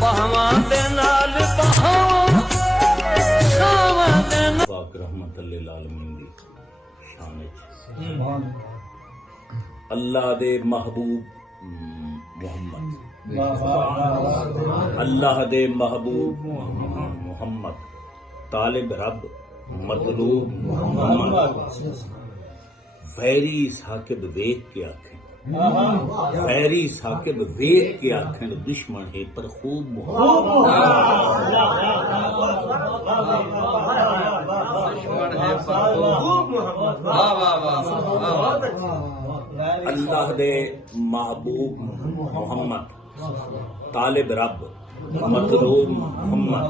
ਬਾਹਾਂ ਦੇ ਨਾਲ ਬਾਹਾਂ ਸਾਵਾਂ ਦੇ ਨਾਲ पाक रहमत लिल आलमीन दी शान अल्लाह दे महबूब मोहम्मद अल्लाह दे महबूब मोहम्मद तालिब रब मतलूब मोहम्मद वैरी साकिब वेख के आखें वैरी साकिब वेख के आखें दुश्मन है पर खूब अल्लाह दे महबूब मोहम्मद तालिब रब मतलूब मोहम्मद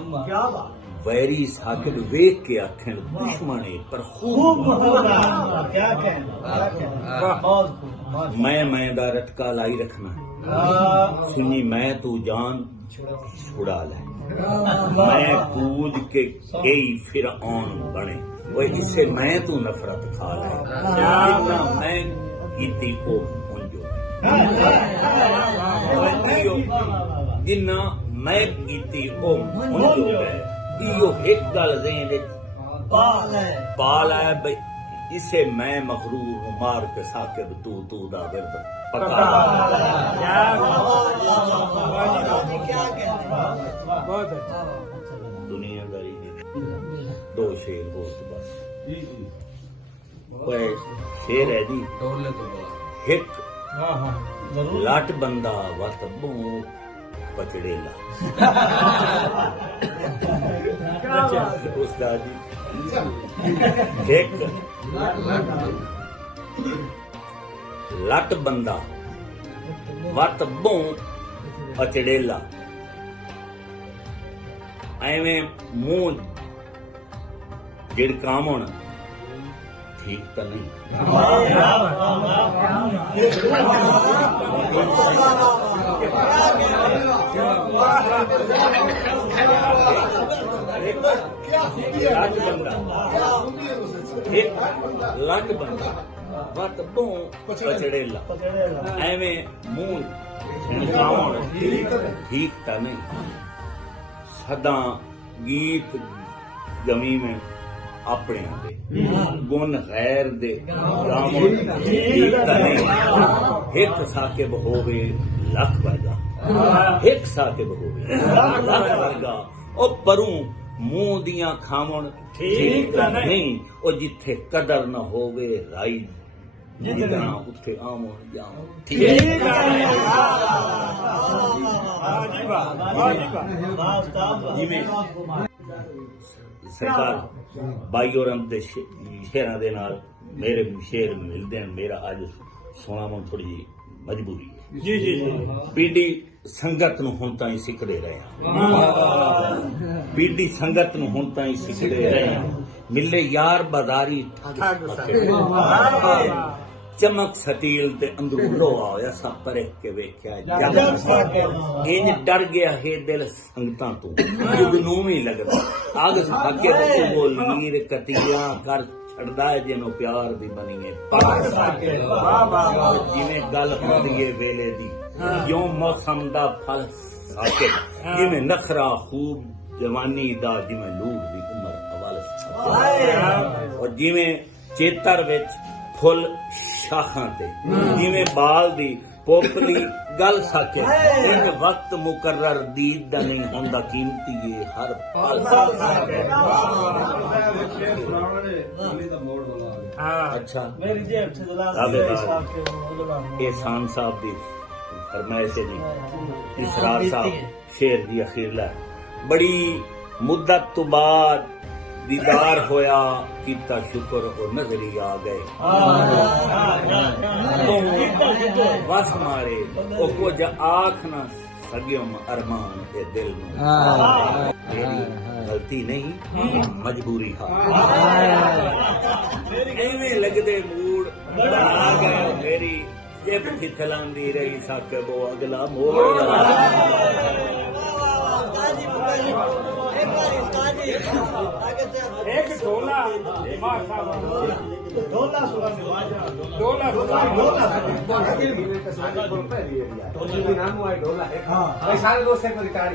वैरी साकिब वेख के आखें दुश्मन है पर खूब मैं दा रटका लाई रखना सुनी मैं तू जान छुड़ा ले मैं पूज के कई फिरऔन बने वो इससे मैं तू नफरत खा ले मैं कीती को मुंजो जिन्ना मैं कीती ओ मुंजो है इयो एक गल ज़हन विच पाल है भाई इसे मैं मगरूर मार के साकिब तू दा विरद पका दुनियादारी दो शेर हो बस शेर है जी एक लाट बंदा वत बू पचड़ेला उस्ताद जी एक लट बंदा वत बू पचड़ेला एवें मुंह जिड़कावण ठीक तो नहीं लट बंदा वत बू पचड़ेला एवें मुंह जिड़कावण ठीक तो नहीं सदा गीत गमी में अपने दे गुण गैर दे गावण ठीक तो नहीं एक साकिब होवे लख वर्गा एक साकिब होवे लख वर्गा ओ परूं मुंह दियां खावण ठीक तो नहीं ओ जिथे कदर न होवे राई जितना उठे आमो जाओ ठीक जिवें सरकार बाई और दे शेरां दे नाल मेरे शेर मिलदे हैं मेरा अज सुनावन थोड़ी जी मजबूरी है जी जी पीढ़ी संगत नूं हुण ताईं सिखदे रहे पीढ़ी संगत नूं हुण ताईं सिखदे रहे मिले यार बाजारी चमक सतील ते अंदरू लोहा होया सब परे के वेख्या इंज डर गया है दिल संगतां तू जुग नूं वी लगदा आग सके तू बोल नीर कतिया कर छड़दा है जिन्हों प्यार दी बनी है जिवें गल होंदी है वेले दी क्यों मौसम दा फल साके जिवें नखरा खूब जवानी दा जिवें लूट दी उम्र अवल और जिवें चेतर विच फुल शाखां ते जिवें बाल दी पोपली गल साके एक वक्त मुकर्रर दीद दा नहीं होंदा कीमती है हर पल अच्छा एहसान साहब दी फरमाइश है जी इसरार साहब शेर दी अखीरला बड़ी मुद्दत तो बाद दीदार होया कीता शुक्र और नजरी आ गए बस मारे ओ कुछ आख ना सगियम अरमान के दिल में मेरी गलती नहीं मजबूरी हा एवें लगदे मूड आ गए मेरी जेब खिचलांदी रही साके वो अगला मोड़ एक ढोला सारे दोस्त को रिकॉर्ड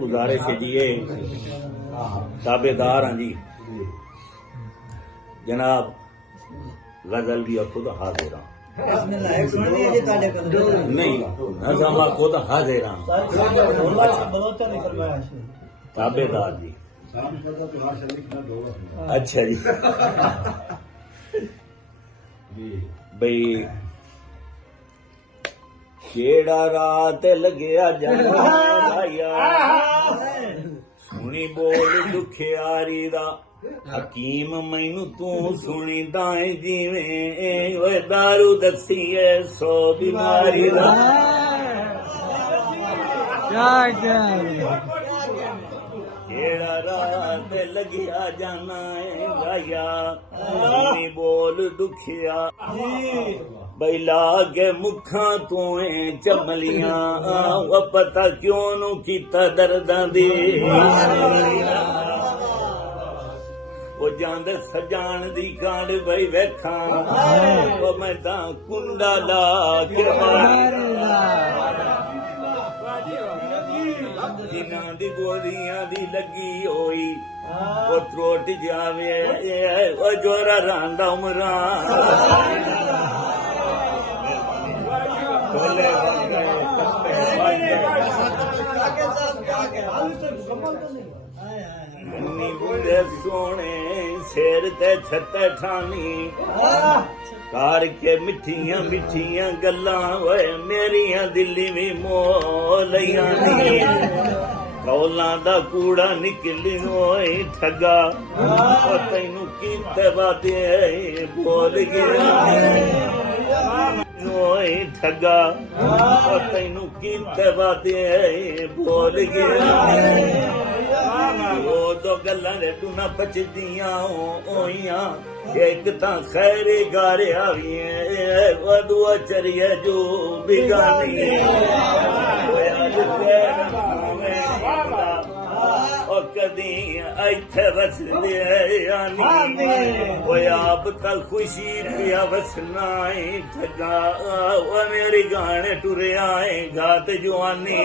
गुजारिश है जी ये ताबेदार हैं जी जनाब गजल भी खुद हाजिर हाँ नहीं नज़ामा खुद हाजिर हाँ ताबेदार जी अच्छा जी बई केड़ा रात लग्या जाया सुनी बोल दुखियारी दा हकीम मैनू तू सुनी दाए जिवें ओए दारू दसी है 100 बीमारी दा केड़ा रात लग्या जाना है गाया सुनी बोल दुखिया बई लागे मुखा तू चमलियां वो पता क्यों नू कीता दर्दां दी वो जांदे सजान दी कांड बई वेखा वो मैं तां कुंडा ला के जिन्हां दी गोलियां दी लगी होई वो त्रोट जावे वो जोरा रांदा उमरा सोने शेर ते छत ठानी कार के मिठियां मिठियां गल्लां ओए मेरियां दिल्ली भी मोलियां कौलां दा कूड़ा निकली ओए ठगा ओ तैनू कीते वादे बोल गया ओए ठगा ओ तैनू कीते वादे बोल गया वो दो गल्लां दे टूना बचदियां ओइयां एक तां खैरी गारे आविए वो दुआ चरिए जो बिगानी ओ कदी इत्थे वसदे आनी ओ आप तां खुशी पिया वसना ठगा ओ मेरी गाने टुरे आए गात जुआनी